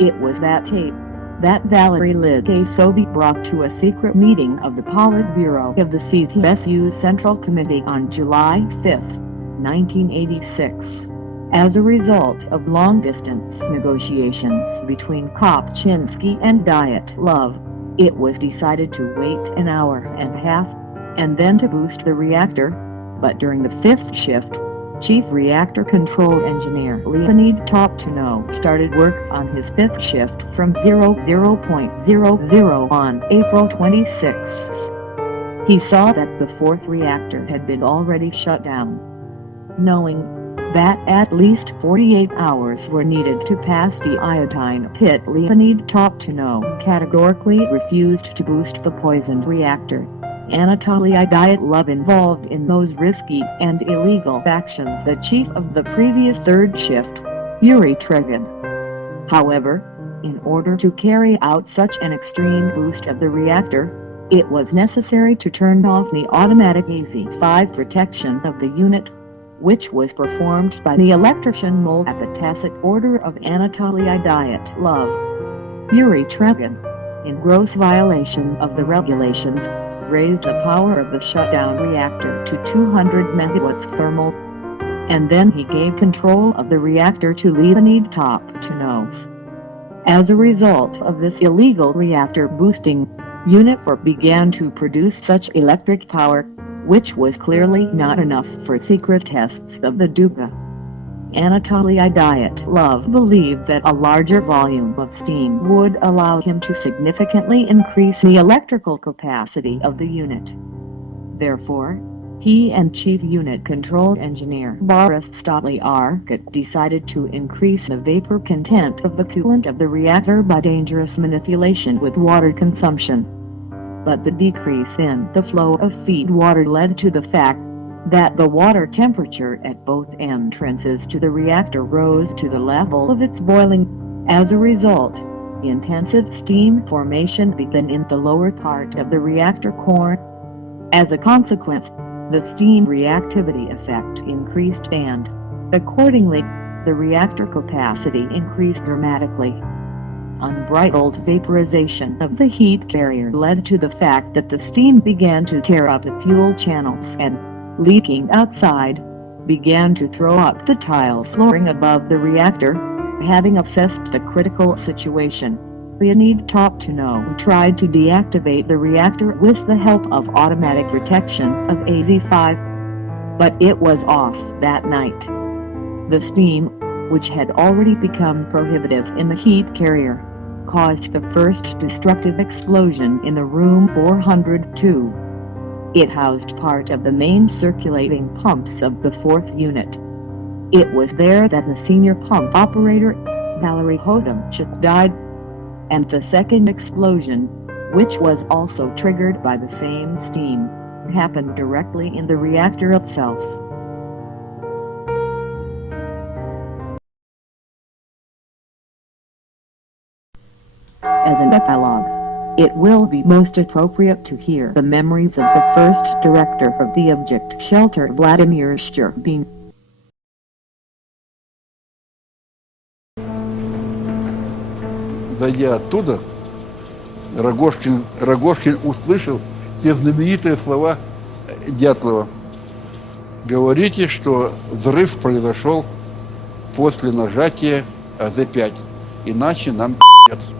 It was that tape that Valery Lygasovy brought to a secret meeting of the Politburo of the CPSU Central Committee on July 5, 1986. As a result of long-distance negotiations between Kopchinsky and Dyatlov, it was decided to wait an hour and a half, and then to boost the reactor, but during the 5th shift, Chief Reactor Control Engineer Leonid Toptuno started work on his 5th shift from 00.00 on April 26th. He saw that the 4th reactor had been already shut down. Knowing that at least 48 hours were needed to pass the iodine pit, Leonid Toptuno categorically refused to boost the poisoned reactor. Anatoly Dyatlov, involved in those risky and illegal actions, the chief of the previous 3rd shift, Yuri Tregin. However, in order to carry out such an extreme boost of the reactor, it was necessary to turn off the automatic AZ-5 protection of the unit, which was performed by the electrician Mole at the tacit order of Anatoly Dyatlov. Yuri Tregin, in gross violation of the regulations, raised the power of the shutdown reactor to 200 megawatts thermal, and then he gave control of the reactor to Leonid Toptunov. As a result of this illegal reactor boosting, Unit 4 began to produce such electric power which was clearly not enough for secret tests of the Duga. Anatoly Dyatlov believed that a larger volume of steam would allow him to significantly increase the electrical capacity of the unit. Therefore, he and Chief Unit Control Engineer Boris Stotliarkut decided to increase the vapor content of the coolant of the reactor by dangerous manipulation with water consumption. But the decrease in the flow of feed water led to the fact that the water temperature at both entrances to the reactor rose to the level of its boiling. As a result, intensive steam formation began in the lower part of the reactor core. As a consequence, the steam reactivity effect increased and, accordingly, the reactor capacity increased dramatically. Unbridled vaporization of the heat carrier led to the fact that the steam began to tear up the fuel channels and, leaking outside, began to throw up the tile flooring above the reactor. Having assessed the critical situation, Leonid Toptunov tried to deactivate the reactor with the help of automatic protection of AZ-5, but it was off that night. The steam, which had already become prohibitive in the heat carrier, caused the first destructive explosion in the room 402. It housed part of the main circulating pumps of the fourth unit. It was there that the senior pump operator, Valery Hodomchuk, died, and the second explosion, which was also triggered by the same steam, happened directly in the reactor itself. As an epilogue, it will be most appropriate to hear the memories of the first director of the object shelter, Vladimir Sherbin. Дойдя оттуда, Рогожкин услышал те знаменитые слова Дятлова. Говорите, что взрыв произошел после нажатия АЗ-5, иначе нам пи***ц.